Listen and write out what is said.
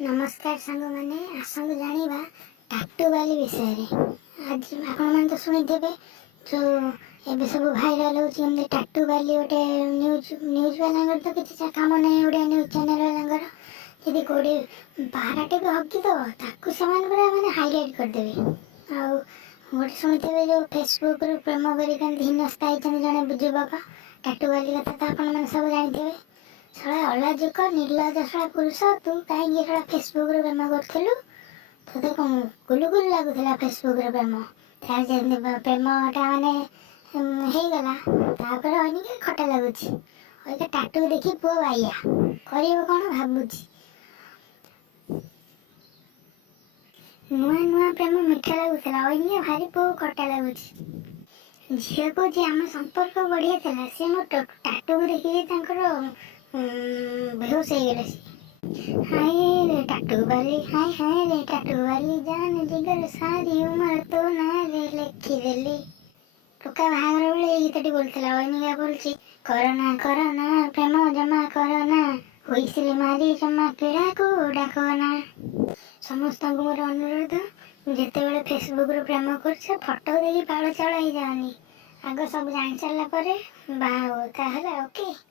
नमस्कार सांग मैंने आसंतु जानिबा टाटू बाली विषय आज आपने तो शुणी थे जो एबे सब भाइराल होती टाटू बाली गोटे न्यूज वाला तो किसी कम ना ओडिया न्यूज चैनल वाला यदि कौटे बारटे भी हकी तो से मैंने हाईलाइट करदेवे आ गोटे शुणुवे जो फेसबुक प्रेम कर हिनस्ता जड़े युवक टाटू बाली कथा तो आपने सब जानते शला अलाजुक निर्लज शला पुरुष तू कहीं शला फेसबुक प्रेम करूँ तो गुलु गुलु लगुला फेसबुक प्रेम तार प्रेमटा माने होगला अनिक खटा लगुच टाटू देखी पुओ बाइया कर कौन भावुची नुआ नुआ प्रेम मीठा लगुला अनिक भारी पुओ खटा लगुच झील को जी आम संपर्क बढ़िया था सी मो टाटू देखिए बेहोश हो गले हाय रे टाटू वाली हाय हाय रे टाटू वाली जान जिगर सारी उम्र तो ना रे लिखिदेली टोका बाहागर बेले गीतटी बोलता अनिका बोलची करना करना प्रेम जमा करना हुईसिल मारी जमा पीड़ा को डाकना समस्त मोर अनुरोध जिते बड़े फेसबुक प्रेम कर फटो देखी पाड़ चाड़ हो जाओनी आग सब जान सारा बाहा ओके।